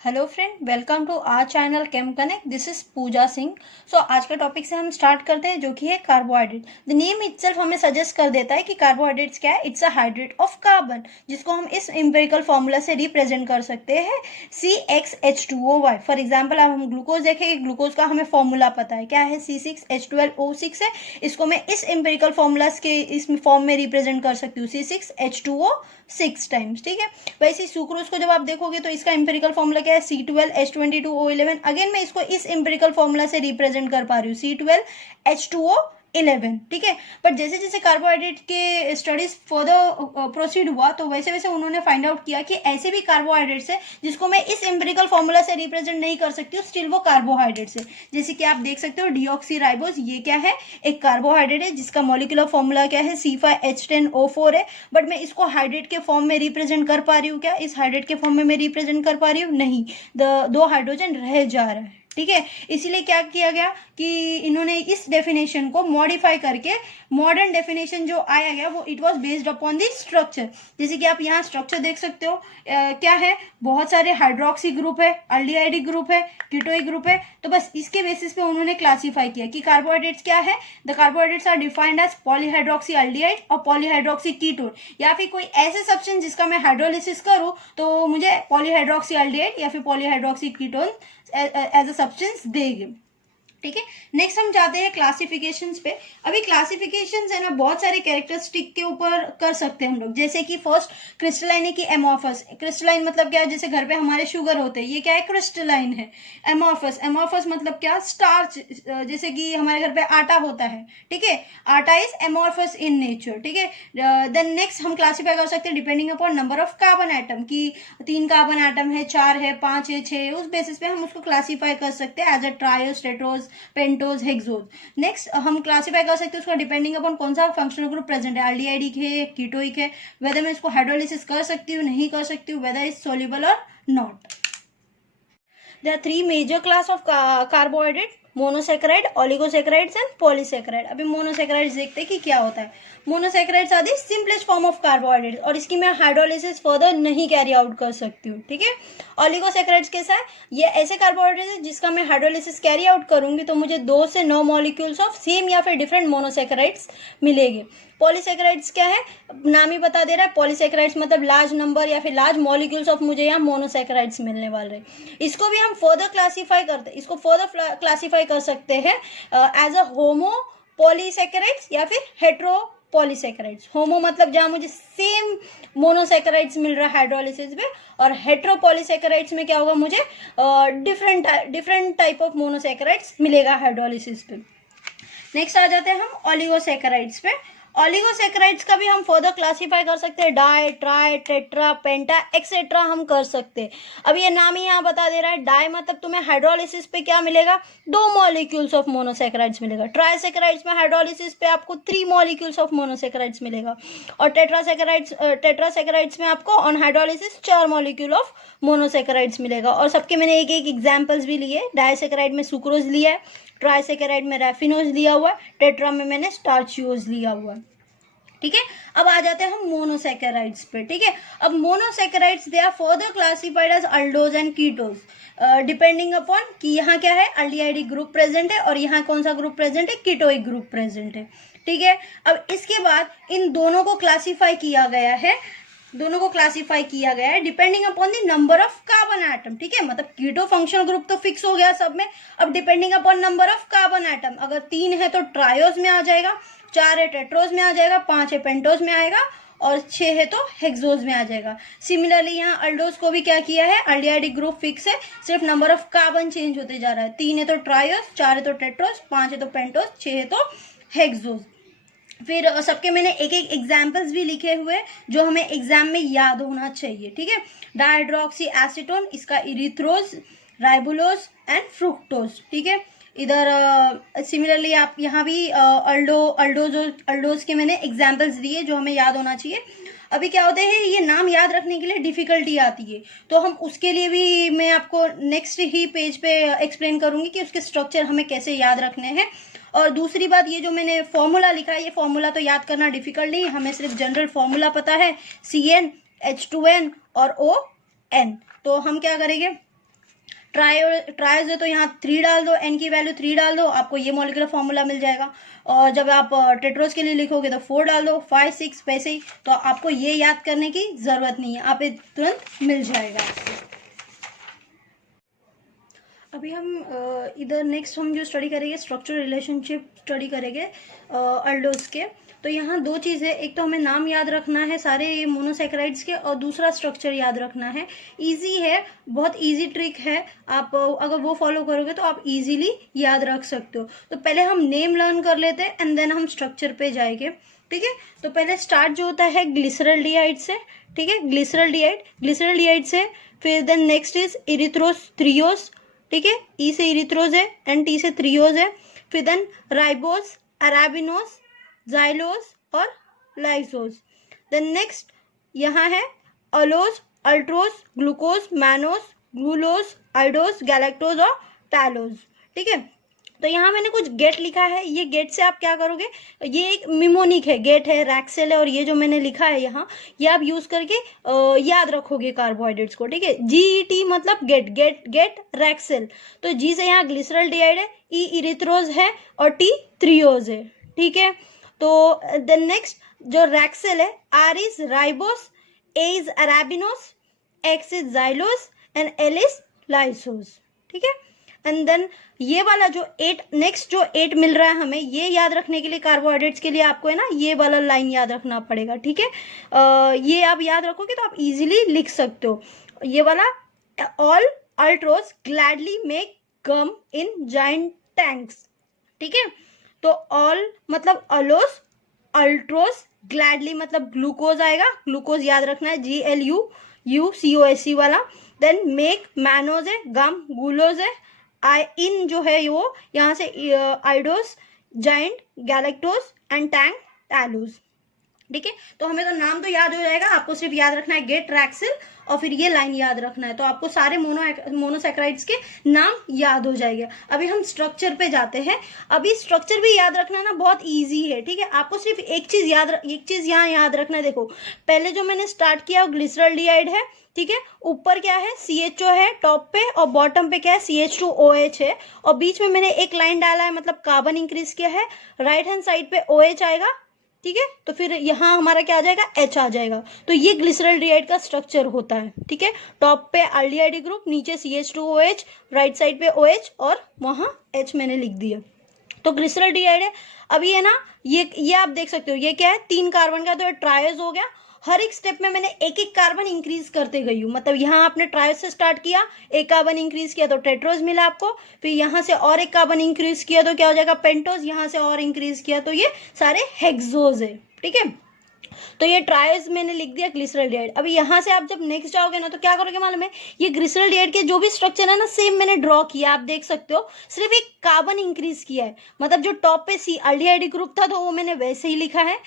Hello friend, welcome to our channel chem connect. This is Pooja Singh. So आज के topic से हम स्टार्ट करते हैं, जो कि है कार्बोहाइड्रेट। द नेम इटसेल्फ हमें सजेस्ट कर देता है कि कार्बोहाइड्रेट्स क्या है। It's a hydrate of carbon, जिसको हम इस एम्पिरिकल फॉर्मूला से रिप्रेजेंट कर सकते हैं CxH2OY। फॉर एग्जाम्पल अब हम ग्लूकोज देखेंगे, ग्लूकोज का हमें फॉर्मूला पता है, क्या है, C6H12O6 है। इसको मैं इस एम्पिरिकल फॉर्मूला के इस फॉर्म में रिप्रेजेंट कर सकती हूँ, C6H2O6 टाइम्स। ठीक है, वैसे सुक्रोज को जब आप देखोगे तो इसका एम्पिरिकल फॉर्मूला क्या है, C12H22O11। अगेन मैं इसको इस एम्पिरिकल फॉर्मूला से रिप्रेजेंट कर पा रही हूँ, C12H2O11। ठीक है, बट जैसे जैसे कार्बोहाइड्रेट के स्टडीज फर्दर प्रोसीड हुआ तो वैसे वैसे उन्होंने फाइंड आउट किया कि ऐसे भी कार्बोहाइड्रेट्स है जिसको मैं इस एम्पिरिकल फॉर्मूला से रिप्रेजेंट नहीं कर सकती हूँ, स्टिल वो कार्बोहाइड्रेट्स है। जैसे कि आप देख सकते हो डीऑक्सीराइबोज, ये क्या है, एक कार्बोहाइड्रेट है जिसका मॉलिक्यूलर फॉर्मूला क्या है, C5H10O4 है। बट मैं इसको हाइड्रेट के फॉर्म में रिप्रेजेंट कर पा रही हूँ क्या, इस हाइड्रेट के फॉर्म में मैं रिप्रेजेंट कर पा रही हूँ, नहीं, दो हाइड्रोजन रह जा रहा है। ठीक है, इसीलिए क्या किया गया कि इन्होंने इस डेफिनेशन को मॉडिफाई करके मॉडर्न डेफिनेशन जो आया गया वो it was based upon the structure. जैसे कि आप यहाँ स्ट्रक्चर देख सकते हो, क्या है, बहुत सारे हाइड्रोक्सी ग्रुप है, अल्डिहाइड ग्रुप है, कीटोइक ग्रुप है। तो बस इसके बेसिस पे उन्होंने क्लासीफाई किया कि कार्बोहाइड्रेट्स क्या है। The carbohydrates are defined as polyhydroxy aldehyde और पॉलीहाइड्रोक्सी कीटोन, या फिर कोई ऐसे सब्सटेंस जिसका मैं हाइड्रोलिसिस करूँ तो मुझे पॉलीहाइड्रोक्सी अल्डिहाइड या फिर polyhydroxy ketone as a substance देगी। ठीक है, नेक्स्ट हम जाते हैं क्लासिफिकेशंस पे। अभी क्लासिफिकेशंस है ना, बहुत सारे कैरेक्टरिस्टिक के ऊपर कर सकते हैं हम लोग। जैसे कि फर्स्ट क्रिस्टलाइन है कि एमॉर्फस। क्रिस्टलाइन मतलब क्या है, जैसे घर पे हमारे शुगर होते हैं, ये क्या है, क्रिस्टलाइन है। एमॉर्फस, एमॉर्फस मतलब क्या, स्टार्च, जैसे कि हमारे घर पे आटा होता है। ठीक है, आटा इज एमॉर्फस इन नेचर। ठीक है, देन नेक्स्ट हम क्लासीफाई कर सकते हैं depending upon number of carbon atom, की 3 कार्बन एटम है, 4 है, 5 है, 6 है, उस बेसिस पे हम उसको क्लासीफाई कर सकते हैं as a triose, tetrose, pentose, hexose. Next हम क्लासीफाई कर सकते हैं उसका डिपेंडिंग अपॉन कौन सा फंक्शनल ग्रुप प्रेजेंट है, अल्डिहाइडिक है, कीटोइक है, वेदर मैं इसको हाइड्रोलिसिस कर सकती हूँ, नहीं कर सकती हूँ, वेदर इज सोल्यूबल और not. There are 3 major class of carbohydrate: monosaccharide, oligosaccharides and polysaccharide. अभी मोनोसेक्राइड्स देखते हैं कि क्या होता है। Monosaccharides are the simplest form of carbohydrate और इसकी मैं हाइड्रोलिसिस फर्दर नहीं कैरी आउट कर सकती हूँ। ठीक है, ओलिगोसेक्राइड्स कैसा है, ये ऐसे कार्बोहाइड्रेट है जिसका मैं हाइड्रोलिसिस कैरी आउट करूंगी तो मुझे 2 से 9 मॉलिक्यूल्स ऑफ सेम या फिर डिफरेंट मोनोसेक्राइड्स मिलेंगे। पॉलीसेक्राइड्स क्या है, नाम ही बता दे रहा है, पॉलीसेक्राइड्स मतलब लार्ज नंबर या फिर लार्ज मॉलिक्यूल्स ऑफ मुझे यहाँ मोनोसेक्राइड्स मिलने वाले हैं। इसको भी हम फर्दर क्लासीफाई करते हैं, इसको फर्दर क्लासीफाई कर सकते हैं एज अ होमो पॉलीसेक्राइड्स या फिर हेट्रो पॉलीसेक्राइड्स। होमो मतलब जहां मुझे सेम मोनोसेक्राइड्स मिल रहा है हाइड्रोलिसिस में, और हेट्रो पॉलीसेक्राइड्स में क्या होगा, मुझे डिफरेंट टाइप ऑफ मोनोसेक्राइड्स मिलेगा हाइड्रोलिसिस पे। नेक्स्ट आ जाते हैं हम ओलिगोसेक्राइड्स पे। ओलिगोसेक्राइड्स का भी हम फर्दर क्लासीफाई कर सकते हैं, डाई, ट्राई, टेट्रा, पेंटा एक्सेट्रा हम कर सकते हैं। अब ये नाम ही यहाँ बता दे रहा है, डाई मतलब तुम्हें हाइड्रोलिसिस पे क्या मिलेगा, 2 मॉलिक्यूल्स ऑफ मोनोसेक्राइड्स मिलेगा। ट्राइसेक्राइड्स में हाइड्रोलिसिस पे आपको 3 मॉलिक्यूल्स ऑफ मोनोसेक्राइड्स मिलेगा। और टेट्रासेक्राइड्स में आपको on hydrolysis 4 molecule of monosaccharides मिलेगा। और सबके मैंने एक एक एग्जाम्पल्स भी लिए। डाइसेक्राइड में सुक्रोज लिया है, ट्राइसेक्राइड में रैफिनोज लिया हुआ है, टेट्रा में मैंने स्टार्चियोज लिया हुआ है। ठीक है, अब आ जाते हैं हम मोनोसेक्राइड्स पे। ठीक है, अब monosaccharides they are further classified as aldoses and ketoses depending upon कि यहाँ क्या है, अल्डिहाइडिक ग्रुप प्रेजेंट है और यहाँ कौन सा ग्रुप प्रेजेंट है, कीटोइक ग्रुप प्रेजेंट है। ठीक है, अब इसके बाद इन दोनों को क्लासीफाई किया गया है, depending upon the number of carbon atom. ठीक है, मतलब कीटो फंक्शनल ग्रुप तो फिक्स हो गया सब में। अब depending upon number of carbon atom, अगर 3 है तो ट्रायोज में आ जाएगा, 4 है टेट्रोज में आ जाएगा, 5 है पेंटोज में आएगा और 6 है तो हेक्सोज में आ जाएगा। सिमिलरली यहाँ अल्डोज को भी क्या किया है, अल्डिहाइडिक ग्रुप फिक्स है, सिर्फ नंबर ऑफ कार्बन चेंज होते जा रहा है। 3 है तो ट्रायोज, 4 है तो टेट्रोज, 5 है तो पेंटोज, 6 है तो हेक्सोज। फिर सबके मैंने एक एक एग्जाम्पल्स भी लिखे हुए जो हमें एग्जाम में याद होना चाहिए। ठीक है, डाइहाइड्रोक्सी एसीटोन, इसका इरिथ्रोज, राइबोलोज एंड फ्रुक्टोज। ठीक है, इधर सिमिलरली आप यहाँ भी अल्डोज के मैंने एग्जाम्पल्स दिए जो हमें याद होना चाहिए। अभी क्या होते हैं, ये नाम याद रखने के लिए डिफिकल्टी आती है, तो हम उसके लिए भी मैं आपको नेक्स्ट ही पेज पे एक्सप्लेन करूंगी कि उसके स्ट्रक्चर हमें कैसे याद रखने हैं। और दूसरी बात, ये जो मैंने फॉर्मूला लिखा है, ये फॉर्मूला तो याद करना डिफिकल्ट नहीं, हमें सिर्फ जनरल फॉर्मूला पता है, CnH2n और ON। तो हम क्या करेंगे, ट्राइज है तो यहाँ 3 डाल दो, n की वैल्यू 3 डाल दो, आपको ये मॉलिक्यूलर फॉर्मूला मिल जाएगा। और जब आप टेट्रोस के लिए लिखोगे तो 4 डाल दो, 5 6 वैसे ही। तो आपको ये याद करने की जरूरत नहीं है, आप तुरंत मिल जाएगा आपको। अभी हम इधर नेक्स्ट हम जो स्टडी करेंगे स्ट्रक्चर रिलेशनशिप स्टडी करेंगे अल्डोस के। तो यहाँ 2 चीज़ें, एक तो हमें नाम याद रखना है सारे ये मोनोसैकेराइड्स के, और दूसरा स्ट्रक्चर याद रखना है। इजी है, बहुत इजी ट्रिक है, आप अगर वो फॉलो करोगे तो आप इजीली याद रख सकते हो। तो पहले हम नेम लर्न कर लेते हैं एंड देन हम स्ट्रक्चर पे जाएंगे, ठीक है। तो पहले स्टार्ट जो होता है ग्लिसरल्डिहाइड से, ठीक है, ग्लिसरल्डिहाइड से। फिर देन नेक्स्ट इज इरिथ्रोस थ्रियोस, ठीक है, ई से इरिथ्रोज है एंड टी से थ्रियोज है। फिर देन राइबोस, अराबिनोस, जाइलोस और लाइसोस। देन नेक्स्ट यहाँ है अलोस, अल्ट्रोस, ग्लूकोज, मैनोस, ग्लूलोस, आइडोस, गैलेक्टोज और टैलोस, ठीक है। तो यहाँ मैंने कुछ गेट लिखा है, ये गेट से आप क्या करोगे, ये एक मिमोनिक है, गेट है, रैक्सेल है, और ये जो मैंने लिखा है यहाँ, ये आप यूज करके याद रखोगे कार्बोहाइड्रेट्स को, ठीक है। GET मतलब गेट, गेट रैक्सेल। तो जी से यहाँ ग्लिसरल्डिहाइड है, ई इरिथ्रोज है और टी थ्रियोज है, ठीक है। तो देन नेक्स्ट जो रैक्सेल है, R is ribose, A is arabinose, X is xylose and L is lyxose, ठीक है। एंड देन ये वाला जो 8 नेक्स्ट जो 8 मिल रहा है हमें, ये याद रखने के लिए कार्बोहाइड्रेट्स के लिए आपको है ना ये वाला लाइन याद रखना पड़ेगा, ठीक है। ये आप याद रखोगे तो आप इजीली लिख सकते हो ये वाला। ऑल अल्ट्रोस ग्लैडली मेक गम इन जाइंट टैंक्स, ठीक है। तो ऑल मतलब अलोस, अल्ट्रोस, ग्लैडली मतलब ग्लूकोज आएगा, ग्लूकोज याद रखना है, GLUCOSE वाला। देन मेक मैनोज है, गम गुलोज है, इन जो है वो यहाँ से आइडोस, जाइंट, गैलेक्टोस एंड टैंक, टैलोस, ठीक है। तो हमें तो नाम तो याद हो जाएगा, आपको सिर्फ याद रखना है गेट, रैक्सेल और फिर ये लाइन याद रखना है, तो आपको सारे मोनोसैकेराइड्स के नाम याद हो जाएंगे। अभी हम स्ट्रक्चर पे जाते हैं। अभी स्ट्रक्चर भी याद रखना ना बहुत इजी है, ठीक है। आपको सिर्फ एक चीज यहाँ याद रखना है। देखो पहले जो मैंने स्टार्ट किया वो ग्लिसरल्डिहाइड है, ठीक है। ऊपर क्या है, CHO है टॉप पे, और बॉटम पे क्या है, CH2OH है, और बीच में मैंने एक लाइन डाला है, मतलब कार्बन इंक्रीज किया है। राइट हैंड साइड पे OH आएगा, ठीक है। तो फिर यहाँ हमारा क्या आ जाएगा, H आ जाएगा। तो ये ग्लिसरल्डिहाइड का स्ट्रक्चर होता है, ठीक है। टॉप पे एल्डिहाइड ग्रुप, नीचे CH2OH, राइट साइड पे OH और वहाँ H मैंने लिख दिया। तो ग्लिसरल्डिहाइड है। अभी है ना ये आप देख सकते हो, ये क्या है, 3 कार्बन का, तो ट्रायज हो गया। हर एक स्टेप में मैंने एक एक कार्बन इंक्रीज करते गई हूँ, मतलब यहाँ आपने ट्रायज से स्टार्ट किया, एक कार्बन इंक्रीज किया तो टेट्रोज मिला आपको, फिर यहाँ से और एक कार्बन इंक्रीज किया तो क्या हो जाएगा, पेंटोज, यहाँ से और इंक्रीज किया तो ये सारे हेक्सोज है, ठीक है। तो ये ट्रायज मैंने लिख दिया ग्लिसरल्डिहाइड। अभी यहाँ से आप जब नेक्स्ट जाओगे ना तो क्या करोगे मालूम है, ये ग्लिसरल्डिहाइड के जो भी स्ट्रक्चर है ना सेम मैंने ड्रॉ किया, आप देख सकते हो, सिर्फ एक कार्बन इंक्रीज किया है। मतलब जो टॉप पे एल्डिहाइड ग्रुप था तो वो मैंने वैसे ही लिखा है,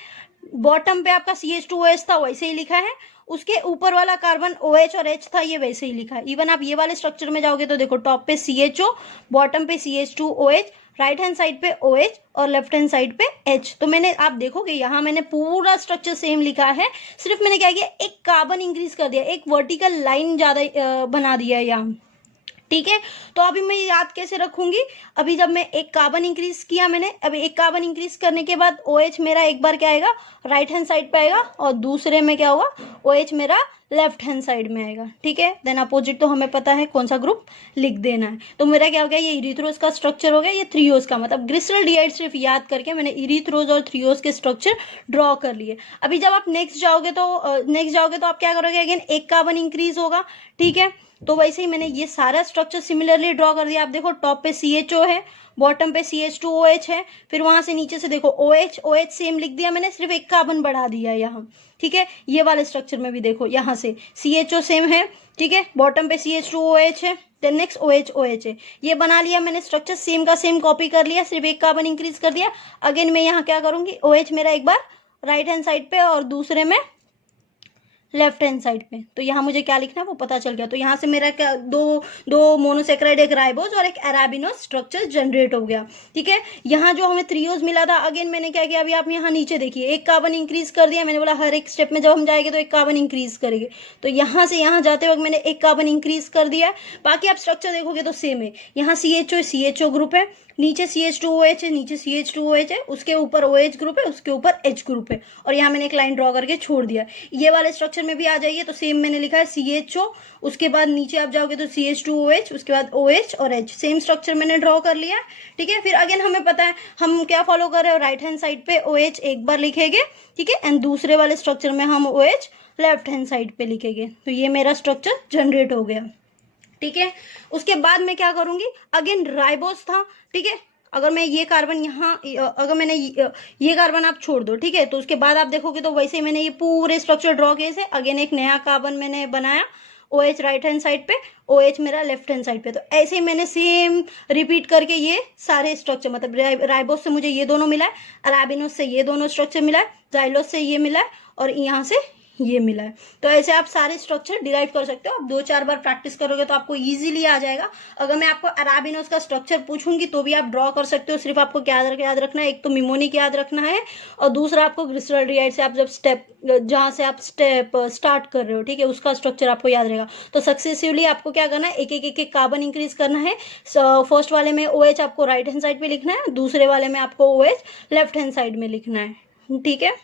बॉटम पे आपका CH2OH था वैसे ही लिखा है, उसके ऊपर वाला कार्बन OH और H था ये वैसे ही लिखा है। इवन आप ये वाले स्ट्रक्चर में जाओगे तो देखो टॉप पे CHO, बॉटम पे CH2OH, राइट हैंड साइड पे OH और लेफ्ट हैंड साइड पे H। तो मैंने आप देखोगे यहाँ मैंने पूरा स्ट्रक्चर सेम लिखा है, सिर्फ मैंने क्या किया, एक कार्बन इंक्रीज कर दिया, एक वर्टिकल लाइन ज्यादा बना दिया है यहाँ, ठीक है। तो अभी मैं याद कैसे रखूंगी, अभी जब मैं एक कार्बन इंक्रीज किया मैंने, अभी एक कार्बन इंक्रीज करने के बाद OH मेरा एक बार क्या आएगा, राइट हैंड साइड पे आएगा, और दूसरे में क्या होगा, OH मेरा लेफ्ट हैंड साइड में आएगा, ठीक है। देन अपोजिट तो हमें पता है कौन सा ग्रुप लिख देना है। तो मेरा क्या हो गया, ये इरिथ्रोज का स्ट्रक्चर हो गया, ये थ्रियोज का, मतलब ग्लिसरल्डिहाइड सिर्फ याद करके मैंने इरिथ्रोज और थ्रियोज के स्ट्रक्चर ड्रॉ कर लिए। अभी जब आप नेक्स्ट जाओगे तो आप क्या करोगे, अगेन एक कार्बन इंक्रीज होगा, ठीक है। तो वैसे ही मैंने ये सारा स्ट्रक्चर सिमिलरली ड्रॉ कर दिया। आप देखो टॉप पे CHO है, बॉटम पे CH2OH है, फिर वहां से नीचे से देखो OH सेम लिख दिया मैंने, सिर्फ एक कार्बन बढ़ा दिया यहाँ, ठीक है। ये वाले स्ट्रक्चर में भी देखो यहाँ से CHO सेम है, ठीक है, बॉटम पे CH2OH है, देन नेक्स्ट OH है, ये बना लिया मैंने स्ट्रक्चर, सेम का सेम कॉपी कर लिया, सिर्फ एक कार्बन इंक्रीज कर दिया। अगेन मैं यहाँ क्या करूंगी, OH मेरा एक बार राइट हैंड साइड पे और दूसरे में लेफ्ट हैंड साइड पे। तो यहाँ मुझे क्या लिखना है वो पता चल गया। तो यहाँ से मेरा क्या दो मोनोसेक्राइड, एक राइबोज और एक अराबिनोज स्ट्रक्चर जनरेट हो गया। ठीक है, यहाँ जो हमें थ्रियोज मिला था, अगेन मैंने क्या किया, अभी आप यहाँ नीचे देखिए, एक कार्बन इंक्रीज कर दिया। मैंने बोला हर एक स्टेप में जब हम जाएंगे तो एक कार्बन इंक्रीज करेंगे, तो यहाँ से यहाँ जाते वक्त मैंने एक कार्बन इंक्रीज कर दिया। बाकी आप स्ट्रक्चर देखोगे तो सेम है। यहाँ CHO ग्रुप है, नीचे CH2OH है, नीचे CH2OH है, उसके ऊपर OH ग्रुप है, उसके ऊपर H ग्रुप है, और यहाँ मैंने एक लाइन ड्रॉ करके छोड़ दिया। ये वाले स्ट्रक्चर में भी आ जाइए तो सेम मैंने लिखा है CHO, उसके बाद नीचे आप जाओगे तो CH2OH, उसके बाद OH और H, सेम स्ट्रक्चर मैंने ड्रॉ कर लिया। ठीक है, फिर अगेन हमें पता है हम क्या फॉलो कर रहे हो, राइट हैंड साइड पे OH एक बार लिखेंगे। ठीक है, एंड दूसरे वाले स्ट्रक्चर में हम OH लेफ्ट हैंड साइड पे लिखेंगे। तो ये मेरा स्ट्रक्चर जनरेट हो गया। ठीक है, उसके बाद मैं क्या करूंगी, अगेन राइबोस था। ठीक है, अगर मैं ये कार्बन यहाँ, अगर मैंने ये कार्बन आप छोड़ दो, ठीक है, तो उसके बाद आप देखोगे तो वैसे ही मैंने ये पूरे स्ट्रक्चर ड्रॉ किए से अगेन एक नया कार्बन मैंने बनाया, OH राइट हैंड साइड पे, OH मेरा लेफ्ट हैंड साइड पे। तो ऐसे ही मैंने सेम रिपीट करके ये सारे स्ट्रक्चर, मतलब राइबोस से मुझे ये दोनों मिला है, अराबिनोस से ये दोनों स्ट्रक्चर मिला है, जाइलोस से ये मिला है, और यहाँ से ये मिला है। तो ऐसे आप सारे स्ट्रक्चर डिराइव कर सकते हो। आप 2-4 बार प्रैक्टिस करोगे तो आपको इजीली आ जाएगा। अगर मैं आपको अराबिनोस का स्ट्रक्चर पूछूंगी तो भी आप ड्रॉ कर सकते हो। सिर्फ आपको क्या याद रखना है, एक तो मिमोनिक याद रखना है, और दूसरा आपको ग्लिसरॉल्डिहाइड से आप जब स्टेप, जहां से आप स्टेप स्टार्ट कर रहे हो, ठीक है, उसका स्ट्रक्चर आपको याद रहेगा। तो सक्सेसिवली आपको क्या करना है, एक कार्बन इंक्रीज करना है। फर्स्ट वाले में OH आपको राइट हैंड साइड पे लिखना है, दूसरे वाले में आपको OH लेफ्ट हैंड साइड में लिखना है। ठीक है।